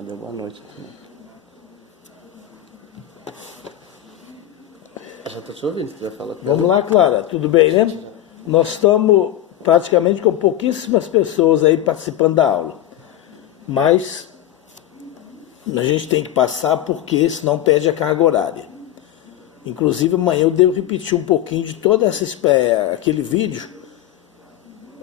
Deu boa noite. Já estou te ouvindo, se quiser falar. Vamos lá, Clara, tudo bem, né? Nós estamos praticamente com pouquíssimas pessoas aí participando da aula, mas a gente tem que passar porque senão perde a carga horária. Inclusive amanhã eu devo repetir um pouquinho de toda aquele vídeo.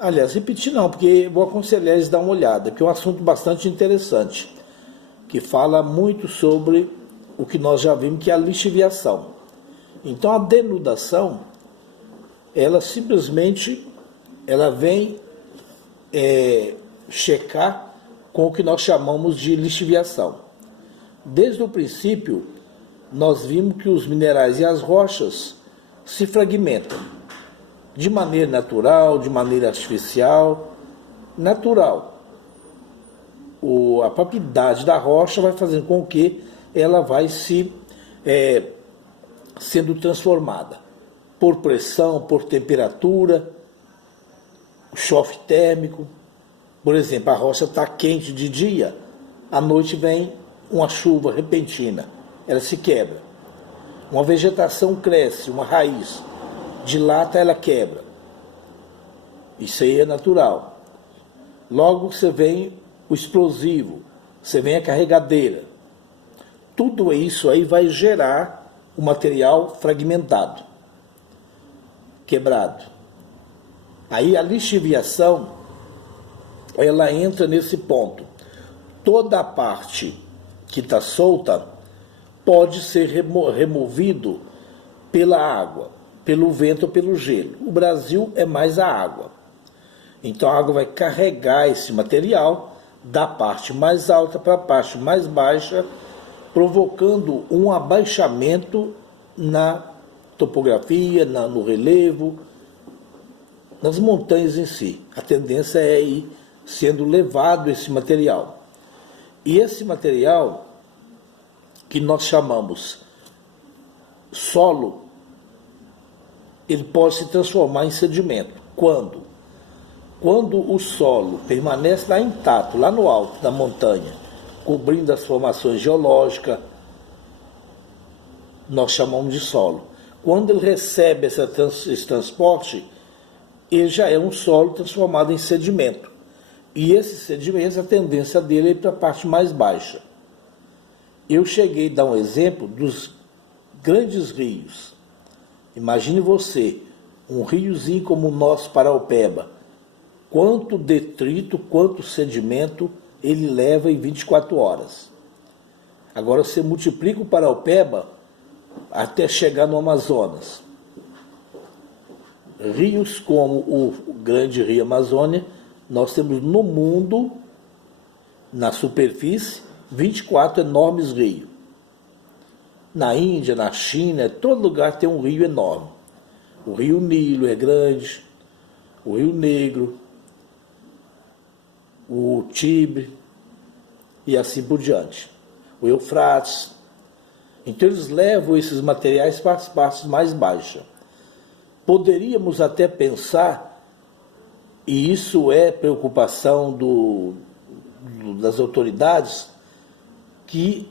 Aliás, repetir não, porque vou aconselhar eles a dar uma olhada, porque é um assunto bastante interessante, que fala muito sobre o que nós já vimos, que é a lixiviação. Então a denudação, ela simplesmente vem checar com o que nós chamamos de lixiviação. Desde o princípio, nós vimos que os minerais e as rochas se fragmentam de maneira natural, de maneira artificial. Natural, a propriedade da rocha vai fazendo com que ela vai sendo transformada por pressão, por temperatura, choque térmico. Por exemplo, a rocha está quente de dia, à noite vem uma chuva repentina, ela se quebra. Uma vegetação cresce, uma raiz dilata, ela quebra. Isso aí é natural. Logo você vem o explosivo, você vem a carregadeira. Tudo isso aí vai gerar o material fragmentado, quebrado. Aí a lixiviação, ela entra nesse ponto. Toda a parte que está solta pode ser removido pela água, pelo vento ou pelo gelo. O Brasil é mais a água. Então a água vai carregar esse material da parte mais alta para a parte mais baixa, provocando um abaixamento na topografia, no relevo, nas montanhas em si. A tendência é ir sendo levado esse material. E esse material, que nós chamamos solo, ele pode se transformar em sedimento. Quando? Quando o solo permanece lá intacto, lá no alto da montanha, cobrindo as formações geológicas, nós chamamos de solo. Quando ele recebe esse transporte, ele já é um solo transformado em sedimento. E esse sedimento, a tendência dele é ir para a parte mais baixa. Eu cheguei a dar um exemplo dos grandes rios. Imagine você, um riozinho como o nosso Paraopeba, quanto detrito, quanto sedimento ele leva em 24 horas. Agora você multiplica o Paraopeba até chegar no Amazonas. Rios como o grande rio Amazônia, nós temos no mundo, na superfície, 24 enormes rios. Na Índia, na China, todo lugar tem um rio enorme. O rio Nilo é grande, o Rio Negro, o Tibre e assim por diante. O Eufrates. Então eles levam esses materiais para as partes mais baixas. Poderíamos até pensar, e isso é preocupação das autoridades, que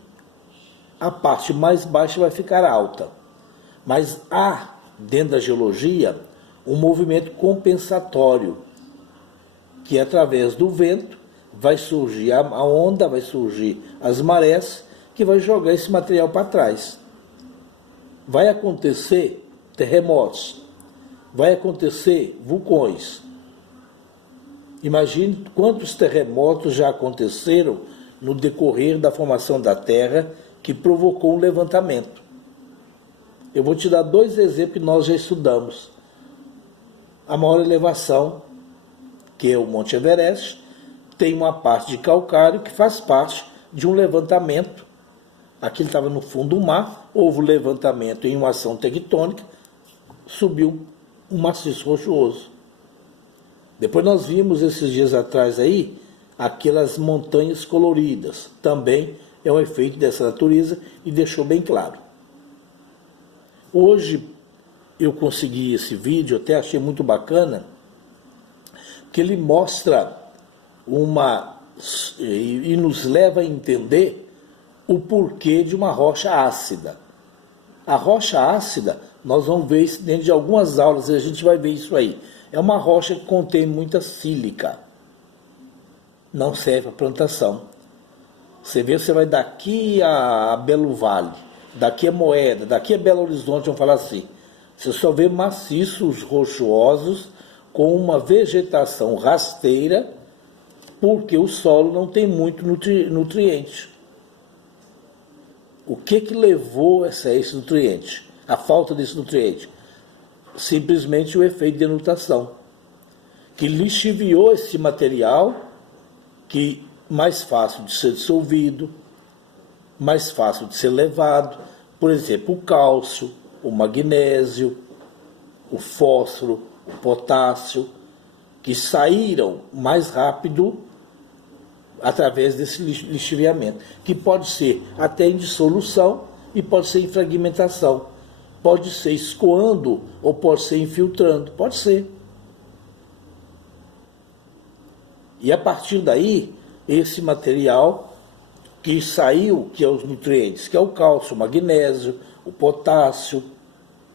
a parte mais baixa vai ficar alta. Mas há, dentro da geologia, um movimento compensatório, que através do vento vai surgir a onda, vai surgir as marés, que vai jogar esse material para trás. Vai acontecer terremotos, vai acontecer vulcões. Imagine quantos terremotos já aconteceram no decorrer da formação da Terra que provocou um levantamento. Eu vou te dar 2 exemplos que nós já estudamos. A maior elevação, que é o Monte Everest, tem uma parte de calcário que faz parte de um levantamento. Aquilo estava no fundo do mar, houve um levantamento em uma ação tectônica, subiu um maciço rochoso. Depois nós vimos esses dias atrás aí, aquelas montanhas coloridas. Também é um efeito dessa natureza e deixou bem claro. Hoje eu consegui esse vídeo, até achei muito bacana, que ele mostra uma e nos leva a entender o porquê de uma rocha ácida. A rocha ácida, nós vamos ver isso dentro de algumas aulas, e a gente vai ver isso aí. É uma rocha que contém muita sílica. Não serve para plantação. Você vê, você vai daqui a Belo Vale, daqui a Moeda, daqui a Belo Horizonte, vamos falar assim. Você só vê maciços rochosos com uma vegetação rasteira, porque o solo não tem muito nutriente. O que levou a esse nutriente? A falta desse nutriente? Simplesmente o efeito de denutação, que lixiviou esse material, que mais fácil de ser dissolvido, mais fácil de ser levado. Por exemplo, o cálcio, o magnésio, o fósforo, o potássio, que saíram mais rápido através desse lixiviamento, que pode ser até em dissolução e pode ser em fragmentação, pode ser escoando ou pode ser infiltrando, pode ser. E a partir daí, esse material que saiu, que é os nutrientes, que é o cálcio, o magnésio, o potássio,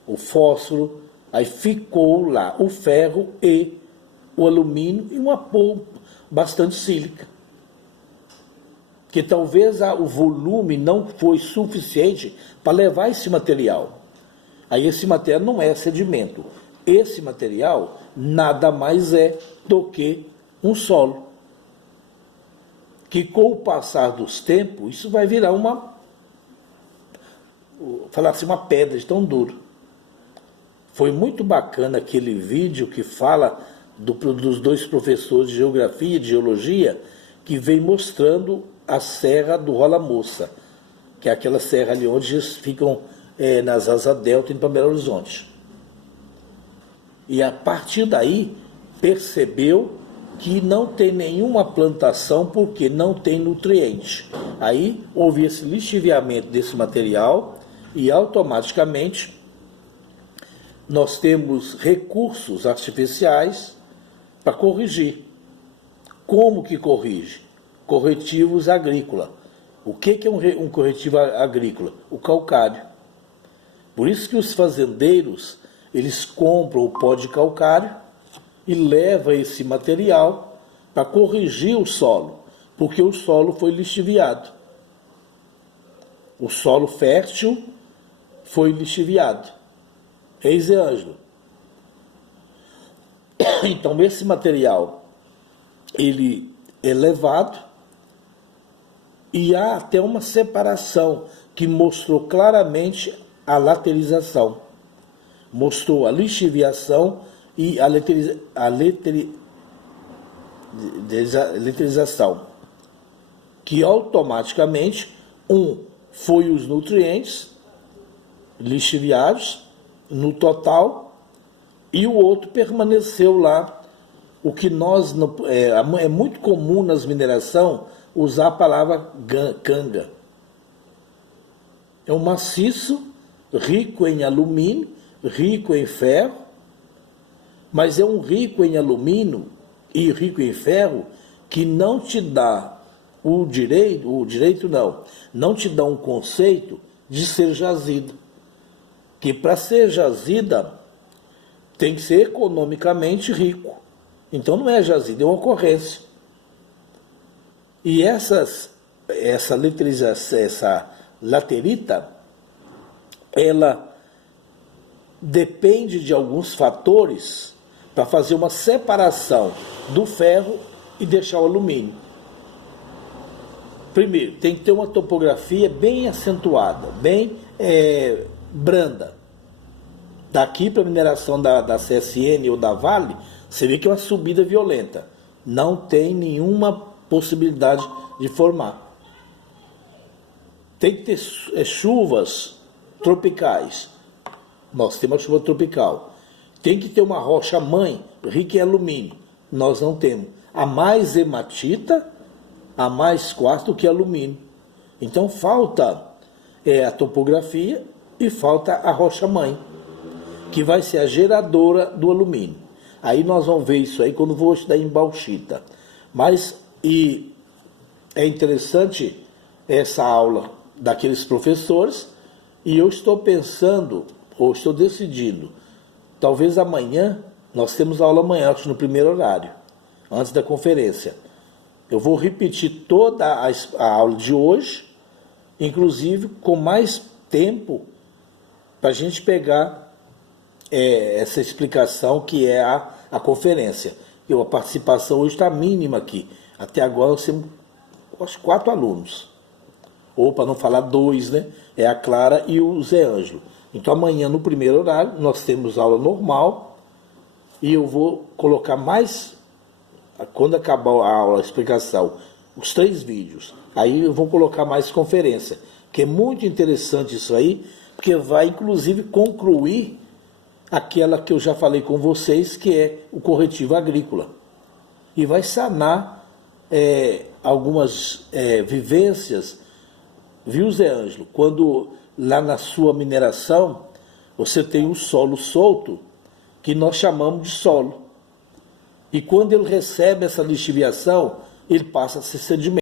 o fósforo, aí ficou lá o ferro e o alumínio e uma polpa bastante sílica. Que talvez o volume não foi suficiente para levar esse material. Aí esse material não é sedimento. Esse material nada mais é do que um solo. Que com o passar dos tempos, isso vai virar uma pedra de tão duro. Foi muito bacana aquele vídeo que fala dos dois professores de geografia e de geologia, que vem mostrando a Serra do Rola Moça, que é aquela serra ali onde eles ficam nas Asa Delta, indo para Belo Horizonte. E a partir daí, percebeu que não tem nenhuma plantação porque não tem nutriente. Aí houve esse lixiviamento desse material e automaticamente nós temos recursos artificiais para corrigir. Como que corrige? Corretivos agrícolas. O que é um corretivo agrícola? O calcário. Por isso que os fazendeiros, eles compram o pó de calcário e levam esse material para corrigir o solo, porque o solo foi lixiviado. O solo fértil foi lixiviado. Eis e Ângelo. Então, esse material, ele é levado e há até uma separação que mostrou claramente a laterização. Mostrou a lixiviação e a leterização, que automaticamente foi os nutrientes lixiviados no total e o outro permaneceu lá. O que nós é muito comum nas mineração usar a palavra canga. É um maciço rico em alumínio, rico em ferro, mas é um rico em alumínio e rico em ferro que não te dá não te dá um conceito de ser jazida. Que para ser jazida tem que ser economicamente rico. Então não é jazida, é uma ocorrência. E essa laterita, ela depende de alguns fatores para fazer uma separação do ferro e deixar o alumínio. Primeiro, tem que ter uma topografia bem acentuada, bem branda. Daqui para a mineração da CSN ou da Vale, você vê que é uma subida violenta. Não tem nenhuma possibilidade de formar. Tem que ter chuvas tropicais. Nós temos uma chuva tropical. Tem que ter uma rocha mãe rica em alumínio. Nós não temos. Há mais hematita, há mais quartzo do que alumínio. Então falta a topografia e falta a rocha mãe, que vai ser a geradora do alumínio. Aí nós vamos ver isso aí quando vou estudar em bauxita. Mas, e é interessante essa aula daqueles professores, e eu estou pensando, ou estou decidindo, talvez amanhã, nós temos aula amanhã, acho, no primeiro horário, antes da conferência. Eu vou repetir toda a aula de hoje, inclusive com mais tempo, para a gente pegar essa explicação que é a conferência. A participação hoje está mínima aqui. Até agora nós temos, acho, 4 alunos. Ou, para não falar 2, né? É a Clara e o Zé Ângelo. Então amanhã, no primeiro horário, nós temos aula normal, e eu vou colocar mais, quando acabar a aula, a explicação, os 3 vídeos. Aí eu vou colocar mais conferência, que é muito interessante isso aí, porque vai inclusive concluir aquela que eu já falei com vocês, que é o corretivo agrícola. E vai sanar algumas vivências, viu, Zé Ângelo? Quando lá na sua mineração, você tem um solo solto, que nós chamamos de solo. E quando ele recebe essa lixiviação, ele passa a ser sedimento.